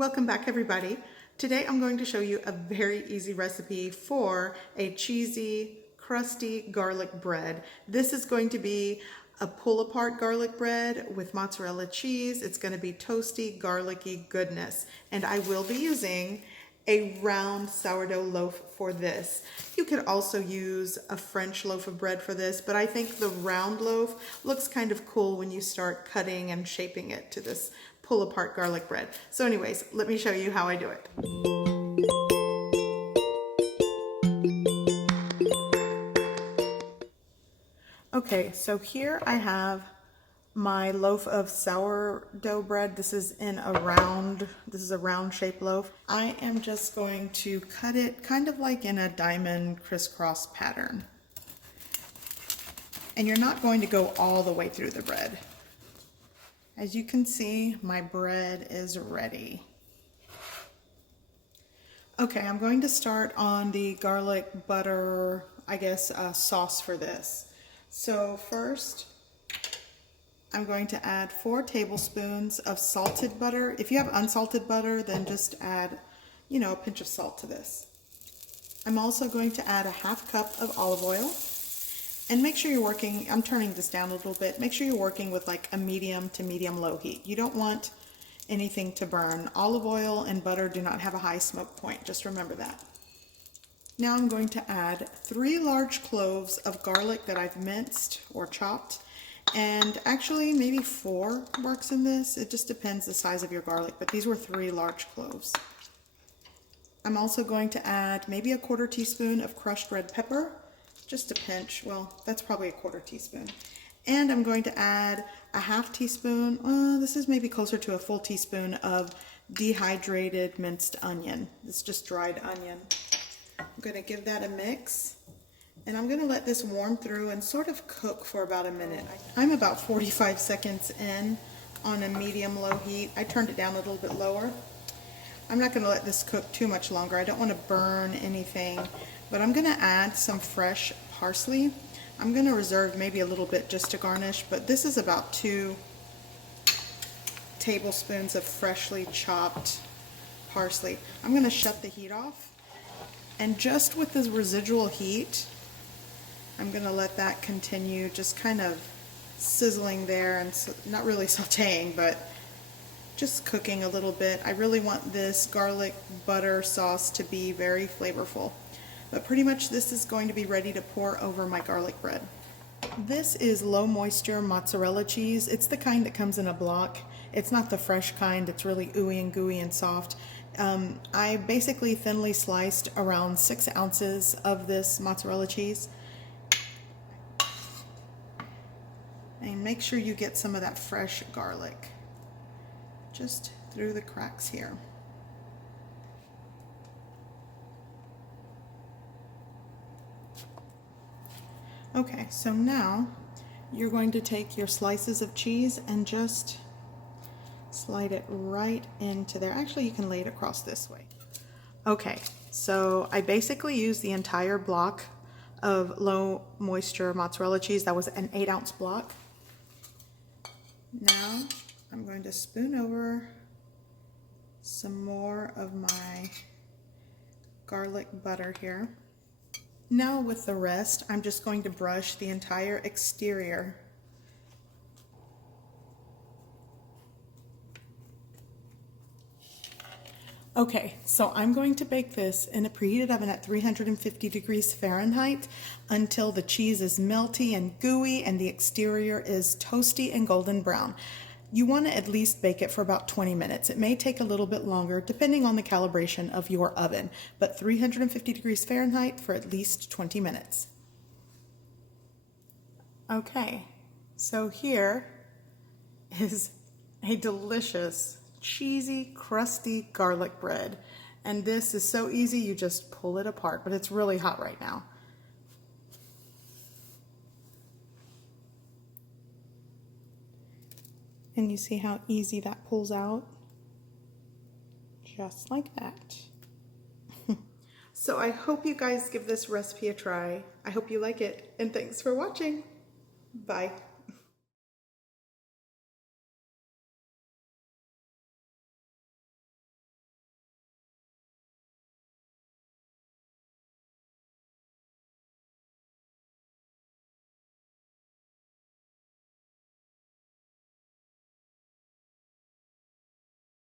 Welcome back, everybody. Today I'm going to show you a very easy recipe for a cheesy, crusty garlic bread. This is going to be a pull-apart garlic bread with mozzarella cheese. It's going to be toasty, garlicky goodness. And I will be using a round sourdough loaf for this. You could also use a French loaf of bread for this, but I think the round loaf looks kind of cool when you start cutting and shaping it to this pull-apart garlic bread. So anyways, let me show you how I do it. Okay, so here I have my loaf of sourdough bread. This is a round shaped loaf. I am just going to cut it kind of like in a diamond crisscross pattern. And you're not going to go all the way through the bread. As you can see, my bread is ready. Okay, I'm going to start on the garlic butter, sauce for this. So first, I'm going to add 4 tablespoons of salted butter. If you have unsalted butter, then just add, a pinch of salt to this. I'm also going to add a ½ cup of olive oil. And make sure you're working, I'm turning this down a little bit, make sure you're working with like a medium to medium low heat. You don't want anything to burn. Olive oil and butter do not have a high smoke point, just remember that. Now I'm going to add 3 large cloves of garlic that I've minced or chopped. And actually maybe 4 works in this. It just depends the size of your garlic, but these were 3 large cloves. I'm also going to add maybe a 1/4 teaspoon of crushed red pepper, just a pinch. Well, that's probably a 1/4 teaspoon. And I'm going to add a ½ teaspoon, this is maybe closer to a full teaspoon of dehydrated minced onion. It's just dried onion. I'm going to give that a mix. And I'm going to let this warm through and sort of cook for about a minute. I'm about 45 seconds in on a medium-low heat. I turned it down a little bit lower. I'm not going to let this cook too much longer. I don't want to burn anything, but I'm going to add some fresh parsley. I'm going to reserve maybe a little bit just to garnish, but this is about 2 tablespoons of freshly chopped parsley. I'm going to shut the heat off, and just with this residual heat, I'm going to let that continue just kind of sizzling there and not really sauteing, but just cooking a little bit. I really want this garlic butter sauce to be very flavorful. But pretty much this is going to be ready to pour over my garlic bread. This is low moisture mozzarella cheese. It's the kind that comes in a block. It's not the fresh kind. It's really ooey and gooey and soft. I basically thinly sliced around 6 ounces of this mozzarella cheese. And make sure you get some of that fresh garlic just through the cracks here. Okay, so now you're going to take your slices of cheese and just slide it right into there. Actually, you can lay it across this way. Okay, so I basically used the entire block of low moisture mozzarella cheese. That was an 8-ounce block. Now I'm going to spoon over some more of my garlic butter here. Now with the rest, I'm just going to brush the entire exterior. Okay, so I'm going to bake this in a preheated oven at 350 degrees Fahrenheit until the cheese is melty and gooey and the exterior is toasty and golden brown. You want to at least bake it for about 20 minutes. It may take a little bit longer depending on the calibration of your oven, but 350 degrees Fahrenheit for at least 20 minutes. Okay, so here is a delicious, cheesy, crusty garlic bread. And this is so easy, you just pull it apart, but it's really hot right now. And you see how easy that pulls out? Just like that. So I hope you guys give this recipe a try. I hope you like it, and thanks for watching. Bye.